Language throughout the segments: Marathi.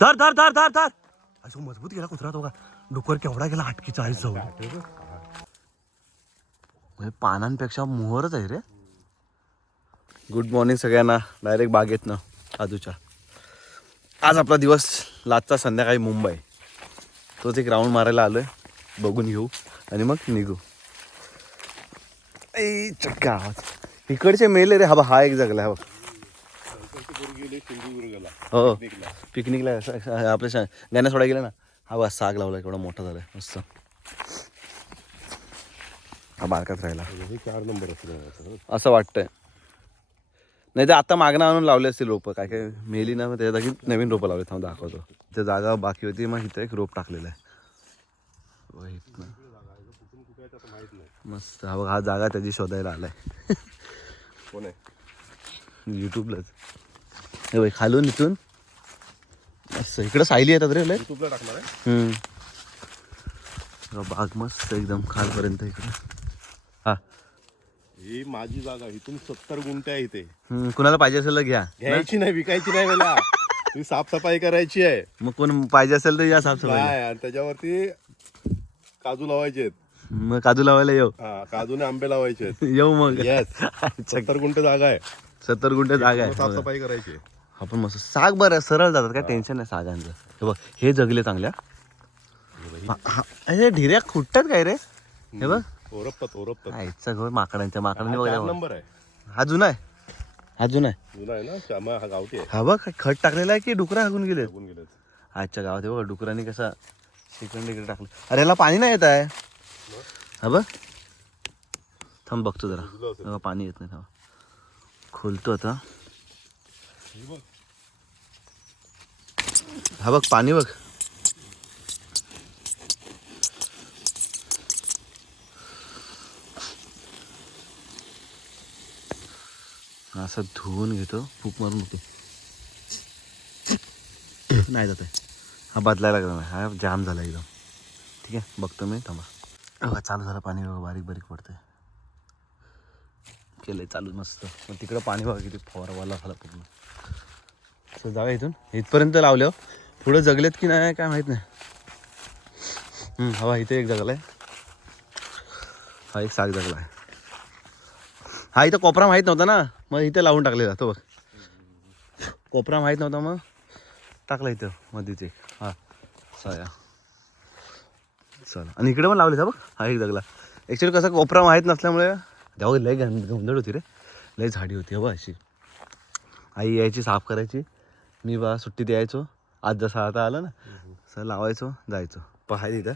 धर धर धर धर धर. अशो मजबूत गेला कुत्रा तो का? डुकर केवढा गेला हटकीचा आई जाऊ म्हणजे पानांपेक्षा मोहरच आहे रे. गुड मॉर्निंग सगळ्यांना. डायरेक्ट बागेत ना काजूच्या आज आपला दिवस लाजचा संध्याकाळी मुंबई. तोच एक राऊंड मारायला आलोय. बघून घेऊ आणि मग निघू. ऐ, चक्का. आवाज इकडचे मेले रे. हा बा हा एक जगला हा बघ. हो. पिकनिकला. असं- आपल्या शा- गाण्या सोडा गेला ना? हा बा साग लावला केवढा मोठा झालाय मस्त. हा बारकाच राहिला. चार नंबर असतो असं वाटतंय. नाही तर आता मागणं आणून लावले असतील रोपं. काय काय मेली ना मग त्याच्या जागी नवीन रोपं लावले थांब दाखवतो. ते जागा बाकी होती मग इथं एक रोप टाकलेलं आहे. इथनं. मस्त. हा बघ हा जागा त्याची शोधायला आलाय. कोण आहे? युट्यूबलाच हे बघ खालून इथून. मस्त इकडं सायली येतात रे लय. युट्यूबला टाकणार आहे. हम्म. हा बाग मस्त एकदम खालपर्यंत इकडं. हा. ही माझी जागा इथून सत्तर गुंठे आहे इथे. हम्म, कुणाला पाहिजे असेल तर घ्या. घ्यायची नाही विकायची नाही मला. ती साफसफाई करायची आहे. मग कोण पाहिजे असेल तर या साफसफाई काय आणि त्याच्यावरती काजू लावायचे आहेत. मग काजू लावायला येऊ. हा काजूने आंबे लावायचे आहेत. येऊ मग. सत्तर गुंठे जागा आहे. सत्तर गुंठे जागा आहे. साफसफाई करायची आहे. आपण मस्त साग बरं सरळ जातात काय टेन्शन नाही सागांचं. हे बघ हे जगले चांगल्या. अरे ढिऱ्या खुटतात काय रे? हे बघ. ओरपतात ओरपतात आईचा घर माकडांच्या माकडांनी बघा नंबर आहे. हा जुना आहे. हा जुना आहे. जुना आहे ना? श्यामा हा गावठी आहे. हा बघ खट टाकलेला आहे की डुकरा हागून गेले आजच्या गावात हे बघा डुकरांनी कसा शिकंड इकडे टाकलं. अरे याला पाणी नाही येत आहे. हा बघ. थांब बघतो जरा. हे बघ, पाणी येत नाही थांब खोलतो आता. हा बघ. हा बघ पाणी बघ. असं धुवून घेतो फूक मारून होते नाही जात आहे. हा बदलायला लागला नाही. हा जाम झाला एकदम. ठीक आहे बघतो मी थांबा. बघा चालू झालं पाणी बघा बारीक बारीक पडतंय. केलंय चालू मस्त. मग तिकडं पाणी बघा किती फवारवाला झाला पूर्ण. असं जाऊया इथून. इथपर्यंत लावलं हो. पुढं जगलेत की नाही काय माहीत नाही. हवा इथे एक जगला आहे हा एक साग जगला आहे हा इथं कोपरा माहीत नव्हता ना? मग इथे लावून टाकलेला तो बघ. कोपरा माहीत नव्हता मग टाकला इथं मध्येच एक हा साया. चला. आणि इकडे पण लावले का बघ. हा एक जगला. ॲक्च्युली कसं कोपरा माहीत नसल्यामुळे तेव्हा लय गोंधळ होती रे. लय झाडी होती हवं अशी. आई यायची साफ करायची. मी बा सुट्टीत यायचो. आज जसं आता आलं ना असं लावायचो जायचो. पहाय तिथं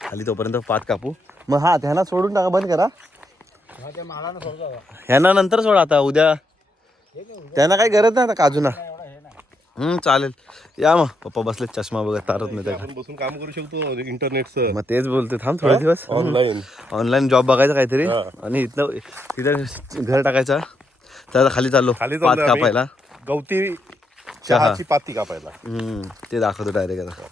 खाली तोपर्यंत पात कापू. मग हा त्यांना सोडून टाका बंद करा. ह्यांना नंतर सोडा आता उद्या. त्यांना काही गरज नाही आता काजूना. हम्म चालेल. या मग. पप्पा बसले चष्मा बघत तारत नाही त्या बसून काम करू शकतो इंटरनेटचं. मग तेच बोलते थांब थोडे दिवस. ऑनलाईन ऑनलाईन जॉब बघायचा काहीतरी. आणि इथं तिथं घर टाकायचा. तर खाली चाललो. खाली पात. कापायला. गवती चहाची पाती कापायला. हम्म, ते दाखवतो डायरेक्ट आता.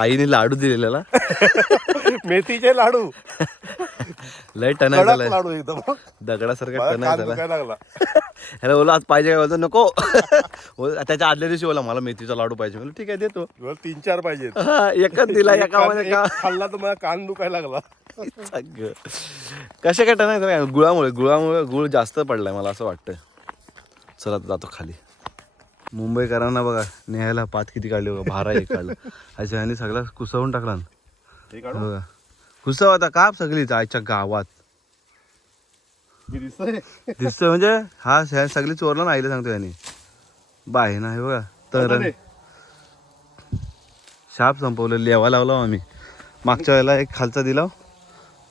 आईने लाडू दिलेला मेथीचे लाडू. लय टना कडक झालाय. लाडू एकदम. दगडासारखा मला टना कान झाला दुखायला लागला. ह्याला बोला आज पाहिजे काय बोलतो नको. बोल- त्याच्या आदल्या दिवशी बोला मला मेथीचा लाडू पाहिजे. म्हणलं ठीक आहे देतो. मला तीन चार पाहिजेत. हा, एकच दिला एक एका कान- मध्ये एक का? खाल्ला तर मला कान दुखायला लागला. अगं. कशा काय टना गुळामुळे गुळामुळे गुळ जास्त पडलाय मला असं वाटतंय. चला आता जातो खाली. मुंबईकरांना बघा न्यायला पात किती काढली बघा भारा एक काढलं. अच्छा ह्याने सगळा कुसवून टाकला ना. हे बघा कुसव आता काप सगळीच आजच्या गावात? दिसतंय? दिसतोय म्हणजे हा ह्या सगळी चोरला ना आईला सांगतो याने. बाय ना हे बघा तर शाप संपवलं लेवा लावला आम्ही. मागच्या वेळेला एक खालचा दिला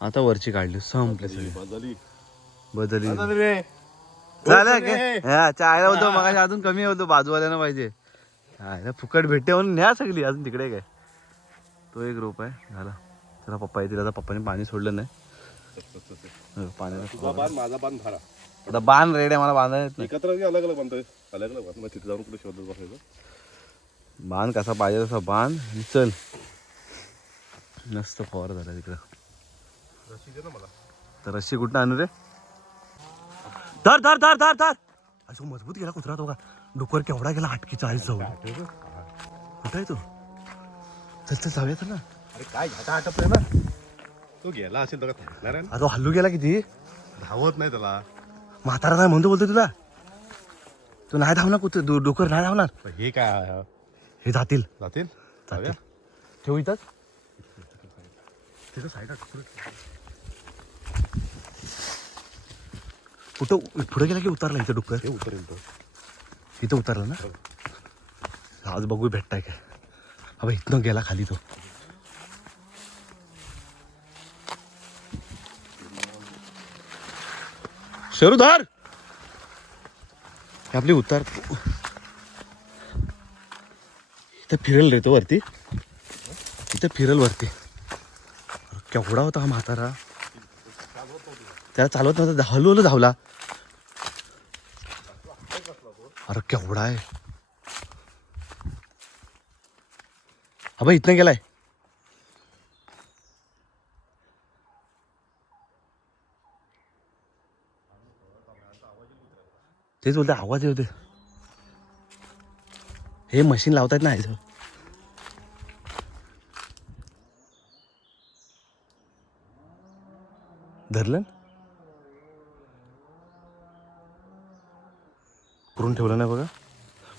आता वरची काढली संपले सगळे. बदली. बदली. झालं. काय हा चायला होतो मग अजून कमी होतो बाजूवाल्यानं पाहिजे. हा फुकट भेटते म्हणून न्या सगळी अजून तिकडे काय? तो एक रोप आहे झाला. त्याला पप्पा येतील आता पप्पाने पाणी सोडलं नाही. हो, पाण्याला माझा बाण धारा आता बांध रेड आहे मला बांधायला येत नाही. एकत्र अलग अलग बांधतोय. अलग अलग बांध तिथे जाऊन कुठे शोधत बसायचं? बांध कसा पाहिजे तसा बांध आणि चल. मस्त फवार झाला तिकडं. रशी दे ना मला. तर रस्सी कुठं आणू रे? धर धर धर धर धर. अशो मजबूत गेला कुत्रा तो का? डुकर केवढा गेला हटकीचा आई जाऊ कुठं आहे तो? चल चल जाऊया तर ना अरे काय घाटा आटपलाय ना. तो गेला असेल तर थांबणार आहे ना? अरे तो हल्लू गेला किती? धावत नाही त्याला. म्हातारा काय म्हणतो बोलतो तुला? तू नाही धावणार कुठे डो- डोकर नाही धावणार. पण हे काय? हे जातील. जातील? जातील. ठेवू इथंच? तिथं साईड कुठं पुढे गेला की उतरला इथं डोकर हे उतरेल तो. इथं उतरला ना? आज बघू भेटताय काय. अबे इथनं गेला खाली तो. शरूधार हे आपली उतार इथं फिरल रे तो वरती. इथं फिरल वरती. केवढा होता हा म्हातारा? त्याला चालवत नव्हता हलू हलू धावला अरे केवढा आहे? अबे इथनं गेलाय. तेच बोलते आवाज येऊ दे. हे मशीन लावतायत ना ह्याचं धरलं? करून ठेवलं नाही बघा.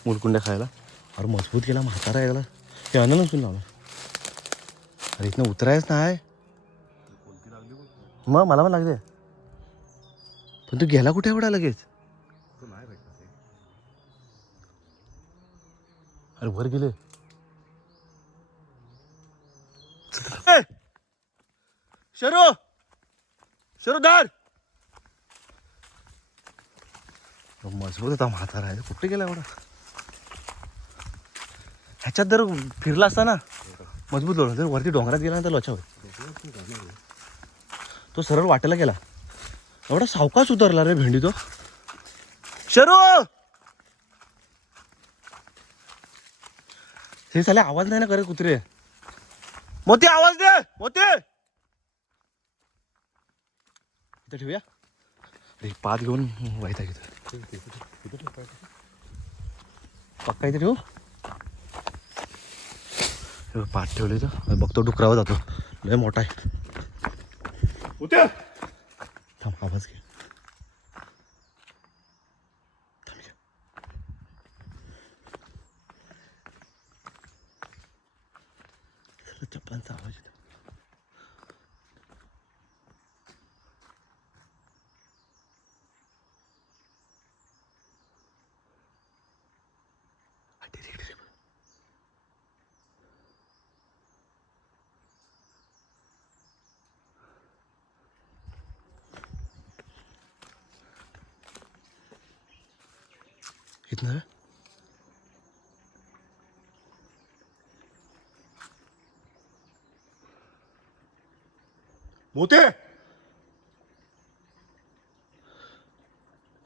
मुलकुंड्या खायला. अरे मजबूत गेला म्हातारा यायला ते अन्न नसून लावलं. अरे इथनं उतरायच नाही. मग मला पण लागले. पण तू गेला कुठे एवढा लगेच? अरे वर गेले. शरू! शरू दार! मजबूत होता म्हातारा आहे. कुठे गेला एवढा? ह्याच्यात जर फिरला असता ना मजबूत लोळ. जर वरती डोंगरात गेला ना तर लोचा होईल. तो सरळ वाटेला गेला. एवढा सावकाच उतरला रे भेंडी तो. शरू! हे साले आवाज नाही ना करे कुत्रे. मोती आवाज दे! मोती! इथं ठेवूया. अरे पात घेऊन व्हायचा घेतो पक्का इथे ठेवू? हे पात ठेवले इथं. बघतो डुकरावर जातो. लय मोठा आहे. उतर! थांब आवाज घे. चप्पलांचा आवाज येतो. मोते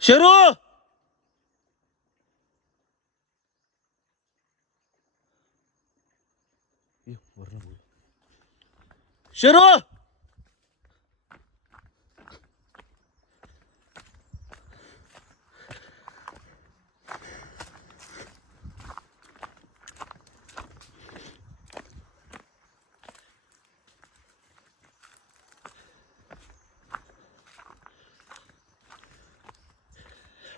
शेरू ये,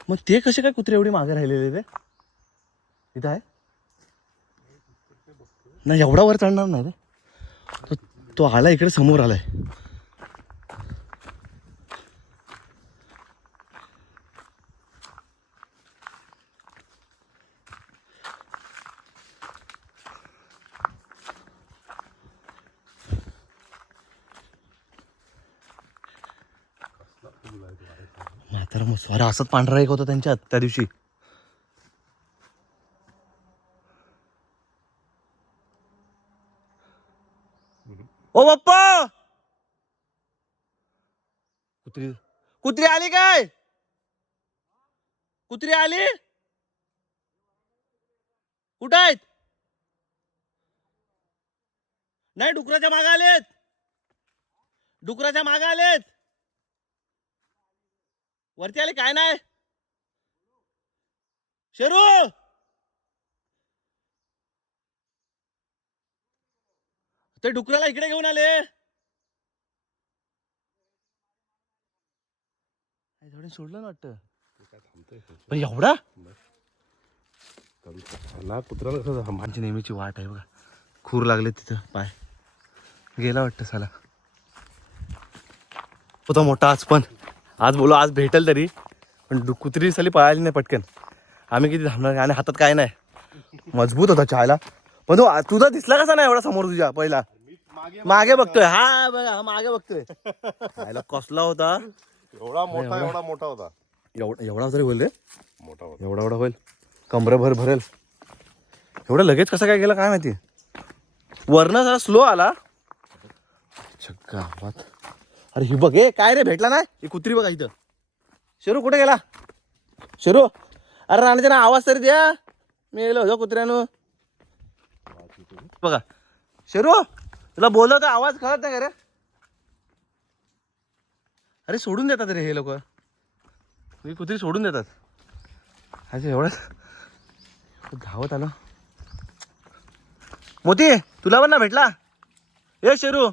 मग ते कसे काय कुत्रे एवढी मागे राहिलेले ते इथं आहे. नाही एवढा वर चढणार नाही रे. तो तो आला इकडे समोर आलाय. तर मग स्वारा असंच पांढरा एक होता त्यांच्यात त्या दिवशी. ओ बाप्पा! कुत्री कुत्री आली काय? कुत्री आली? कुठं आहेत? नाही डुकराच्या मागे आलेत. डुकराच्या मागे आलेत. वरती आले काय नाही? शेरू! ते डुकराला इकडे घेऊन आले. आई, थोडं सोडलं ना वाटतं. पण एवढा? ना कुत्र्याला कसं थांब- आमची नेहमीची वाट आहे बघा. खूर लागले तिथं पाय. गेला वाटतं साला. होता मोठा आज पण. आज बोलो आज भेटेल तरी पण कुत्री साली पळाली नाही पटकन. आम्ही किती थांबणार आणि हातात काय नाही. मजबूत होता चायला पण तो तुझा दिसला कसा नाही एवढा समोर तुझ्या पहिला? मागे बघतोय. हा बघा हा मागे बघतोय. कसला होता? एवढा मोठा एवढा. मोठा होता. एवढा एवढा तरी होईल रे. मोठा होता. एवढा एवढा होईल. कमरभर भरेल. एवढं लगेच कसं काय गेलं काय माहिती? वरनं जरा स्लो आला. छक्का आवाज अरे ही बघ हे काय रे भेटला ना ही कुत्री बघा इथं. शेरू कुठे गेला? शेरू अरे राणीचा ना आवाज तरी द्या. मी गेलो होतो कुत्र्यानं. बघा. शेरू तुला बोललो तर आवाज कळत नाही का रे? अरे सोडून देतात रे हे लोक. ही कुत्री सोडून देतात. अच्छा एवढं. धावत आलो. मोती तुला पण ना भेटला? ए शेरू.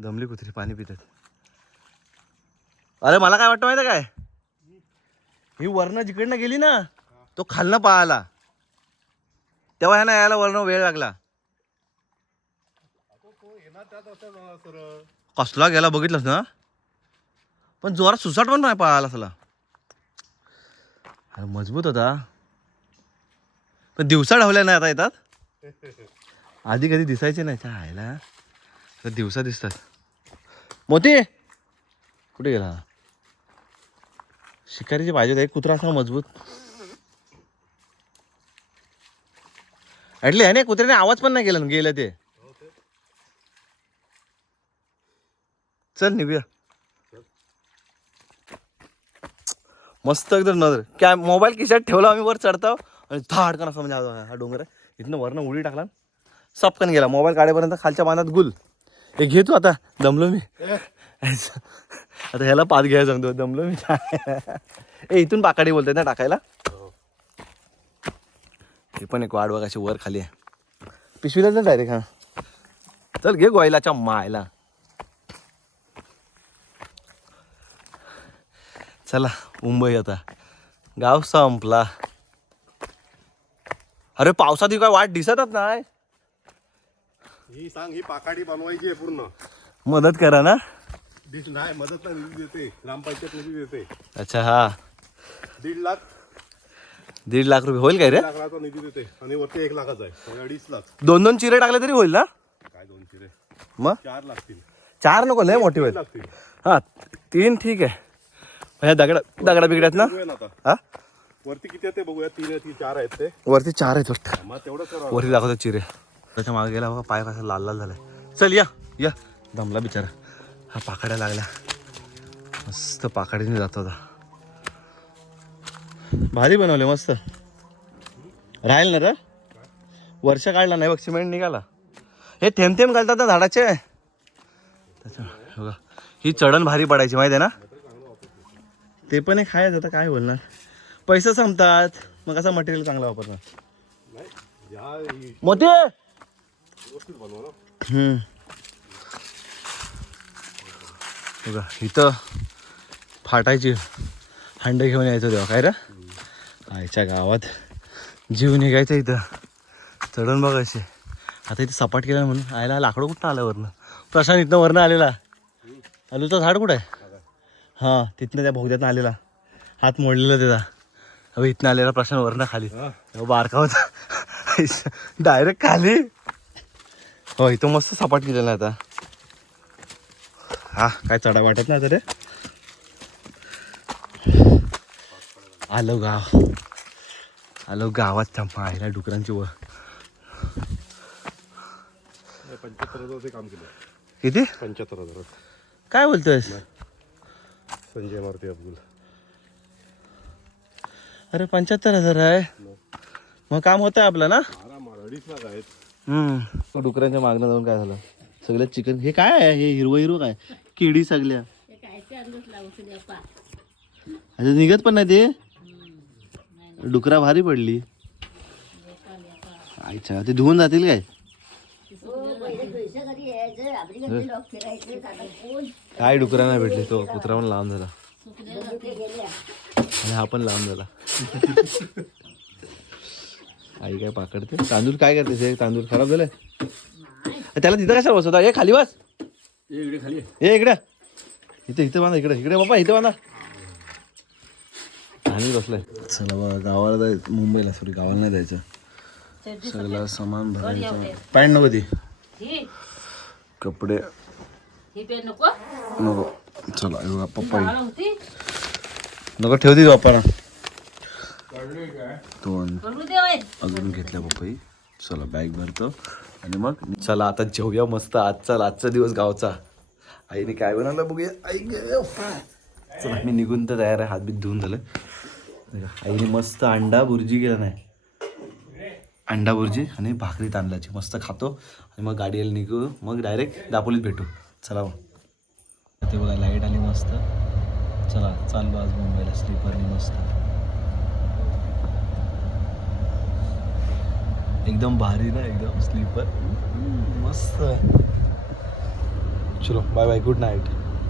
दमली कुत्री पाणी पितात. अरे मला काय वाटतं माहिती काय? ही वर्ण जिकडनं गेली ना तो खालनं पळाला तेव्हा ह्यानं यायला वर्ण वेळ लागला. कसला गेला बघितलंस ना? पण जोरात सुसाट पण नाही पळाला असला. अरे मजबूत होता. पण दिवसा ढवल्या नाही आता येतात. आधी कधी दिसायचे नाही त्या आयला तर दिवसा दिसतात. मोती! कुठे गेला? शिकारीचे पाहिजे होते. कुत्रा असा मजबूत. ऍटली आहे ना कुत्र्याने आवाज पण नाही केला गेलं ते. चल निघूया. मस्त एकदम नजर. काय मोबाईल खिशात ठेवला आम्ही वर चढताव. आणि धाडकन असं म्हणजे हा हा डोंगर आहे. इथनं वरनं उडी टाकला. सपकन गेला. मोबाईल काढेपर्यंत खालच्या बांधात गुल. हे घे तू आता. दमलो मी. आता ह्याला पाच घ्यायला सांगतो. दमलो मी. ए इथून पाकाडी बोलतात ना टाकायला? हे पण एक वाढ बघ अशी वर खाली आहे. पिशवीला ना डायरेक्ट हा. चल घे गोयलाच्या मायला. चला मुंबई आता. गाव संपला. अरे पावसात काय वाट दिसतच नाही. ही सांग ही पाकाडी बनवायची आहे पूर्ण. मदत करा ना. दिस नाही मदत नाही निधी देते. ग्रामपंचायत निधी देते. अच्छा हा. दीड लाख दीड लाख रुपये होईल काय रे? लाखाचा निधी देते. आणि वरती एक लाखाचा आहे. म्हणजे अडीच लाख. दोन दोन चिरे टाकले तरी होईल ना? काय दोनशे रे मग? चार लागतील चार नको लय मोठी होईल. लागतील हा तीन ठीक आहे. ह्या दगडा दगडा बिगड्यात ना? बघूया ना आता. हा? वरती किती आहे ते बघूया. तीन आहे ती चार आहेत ते. वरती चार आहेत वाटतं. मग तेवढं करा वरती दाखवतो चिरे. त्याच्यामागे गेला बघा पाय कसा लाल लाल झालाय. चल या या. दमला बिचारा. हा पाकड्या लागला मस्त पाकड्याने जात होता भारी बनवले मस्त. राहील ना र? वर्ष काढला नाही बघ सिमेंट निघाला. हे थेंब थेंब घालतात ना झाडाचे. त्याच्या बघा ही चढण भारी पडायची माहिती आहे ना? ते पण एक खायचं आता काय बोलणार? पैसे संपतात. मग कसं मटेरियल चांगलं वापरणार. नाही बघा इथं फाटायची हंड घेऊन यायचं तेव्हा काय रे? आईच्या गावात जीव निघायचा इथं. चढून बघायचे. आता इथे सपाट केलं म्हणून आयला लाकडं कुठं आलं वरनं? प्रशांत इथनं वरनं आलेला. आलूचं झाड कुठं आहे? हां तिथनं त्या भोगद्यातनं आलेला. हात मोडलेला त्याचा. अहो इथनं आलेला प्रशांत वरनं खाली. बारका होता डायरेक्ट खाली. हो इथं मस्त सपाट केलेला आहे आता. हा काय चढा वाटत नाही आता रे. आलो गाव. आलो गावात चंपा आईला डुकरांची व पंच्याहत्तर हजार काम केलं. किती? पंच्याहत्तर हजार. काय बोलतोयस? संजय मारुती अब्दुल. अरे पंच्याहत्तर हजार आहे? मग काम होतं आपलं ना? अडीच लाख आहेत. हम्म. डुकरांच्या मागणं जाऊन काय झालं? सगळं चिकन हे काय आहे? हे हिरवं हिरवं काय? किडी सगळ्या. अच्छा निघत पण नाही ते? डुकरा भारी पडली. अच्छा ते धुवून जातील काय? काय डुकरा नाही भेटली तो? कुत्रा पण लावून झाला. आणि हा पण लावून झाला. आई काय पाकडते? तांदूळ काय करते ते तांदूळ खराब झालाय. त्याला तिथं कशाला बसवता? ये खाली बस. ये इकडे इथे इथे बांधा इकडे. इकडे बाबा इथे बांधा. आणि बसलाय. चला बा गावाला जायचं. मुंबईला सॉरी गावाला नाही जायचं. सगळं सामान भरायचं. पॅन्ट नको ती. ही कपडे ही पेन नको नको चला हे पप्पा नको ठेवते बाप्पाला. वय अजून घेतल्या पप्पाई चला बॅग भरतो. आणि मग चला आता जेवूया मस्त. आजचा आजचा दिवस गावचा. आईने काय बनवलं बघूया? आई. चला मी निघून तर तयार आहे. हात बीत धुवून झालं. आईने मस्त अंडा बुर्जी केला नाही. अंडा बुर्जी आणि भाकरी तांदळाची. मस्त खातो. आणि मग गाडीला निघू. मग डायरेक्ट दापोलीत भेटू. चला मग. ते बघा लाइट आली मस्त. चला चाललो आज मुंबईला. स्लीपरनी मस्त. एकदम भारी ना एकदम स्लीपर मस्त चलो बाय बाय गुड नाईट